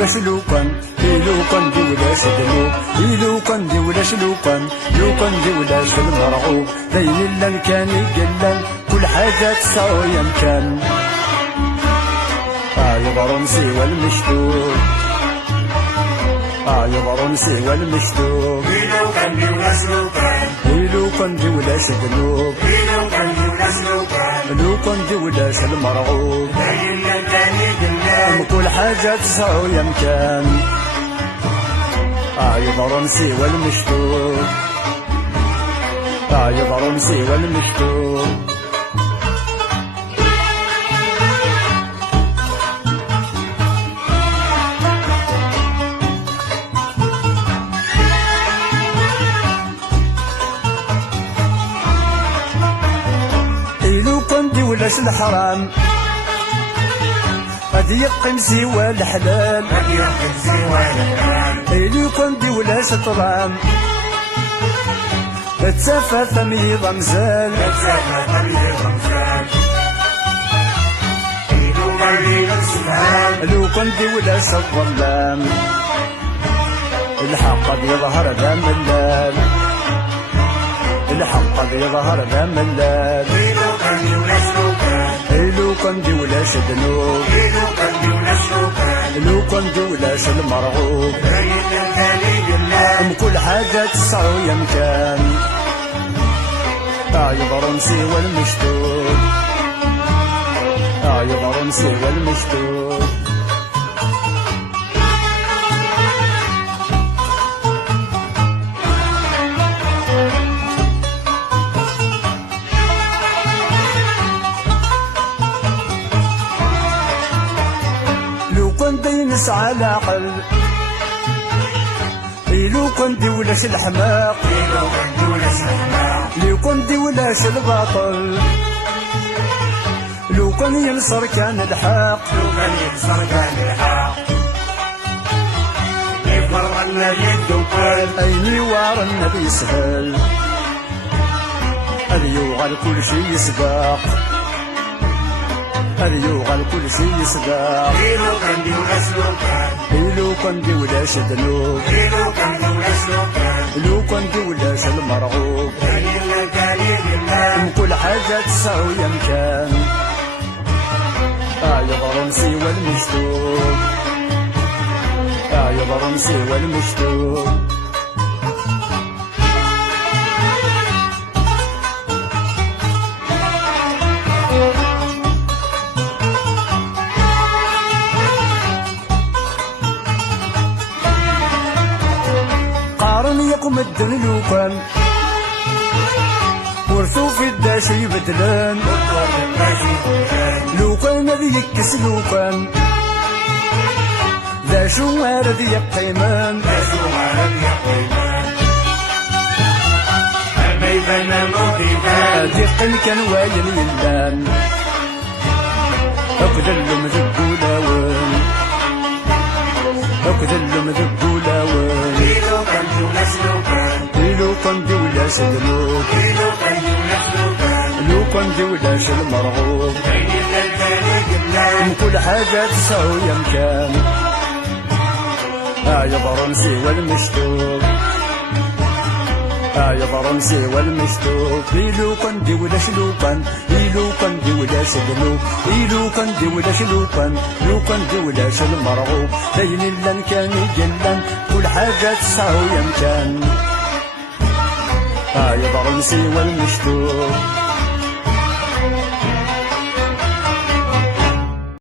ولا شلوكان لوكان دي ولا شدلوك لوكان دي ولا شلوكان لوكان دي ولا شلمرغوب داين اللان كان يقلن كل حاجة تساوي يمكن يبرمسي والمشتوك يبرمسي والمشتوك لوكان دي ولا شلوكان لوكان دي ولا شدلوك لوكان دي ولا شلوكان لوكان دي ولا شلمرغوب داين اللان كان يقلن كل حاجة تساوي يمكن يبرمسي والمشتوك يبرمسي والمشتوك لوكان دي ولاش الحرام غادي يقيم سوى الحلال غادي يقيم سوى الحلال لوكان دي ولاش الطرام تسافى ثميض مزال تسافى ثميض مزال لوكان دي السلام لوكان دي ولاش الظلام الحق قد يظهر ذا ملال الحق قد يظهر ذا ملال لوكان دي ولا شلوكان لوكان دي ولاش ذنوب لوكان دي ولا شلوكان لوكان دي ولاش المرغوب داين اللان كان يقلن كل حاجة تسعى يمكن يبرمسي والمشتوك يبرمسي والمشتوك لوكان دي نسعى العقل لوكان دي ولاش الحماق لوكان دي ولا شلوكان لوكان دي ولاش الباطل لوكان ينصر كان الحق لوكان ينصر كان الحق يفر النبي الدوكان أيني وار النبي سهل هذا يوغل كل شي يسباق هذا يوغل كل شي يسباق لوكان دي ولا شلوكان لوكان دي ولاش ذنوب لوكان دي ولا شلوكان لوكان دي ولاش المرغوب داين اللان كان يقلن كل حاجة تساوي يمكن يبرمسي والمشتوك يبرمسي والمشتوك قارن يقوم الدن لوكان ورثو في الداش يبدلان لوكان ذي يكس لوكان ذا شو وارد يقيمان دقن كان وايل يلان اقدلهم ذبولاون اقدلهم ذبولاون لوكان دي ولا شلوكان لوكان دي ولاش ذنوب لوكان دي ولا شلوكان لوكان دي ولاش المرغوب داين اللان كان يقلن كل حاجة تساوي يمكن يبرمسي والمشتوك يبرمسي والمشتوك لوكان دي ولا شلوكان لوكان دي ولا شدلوك لوكان دي ولا شلوكان لوكان دي ولاش المرغوب داين اللان كان يقلن كل حاجة تساوي يمكن يبرمسي والمشتوك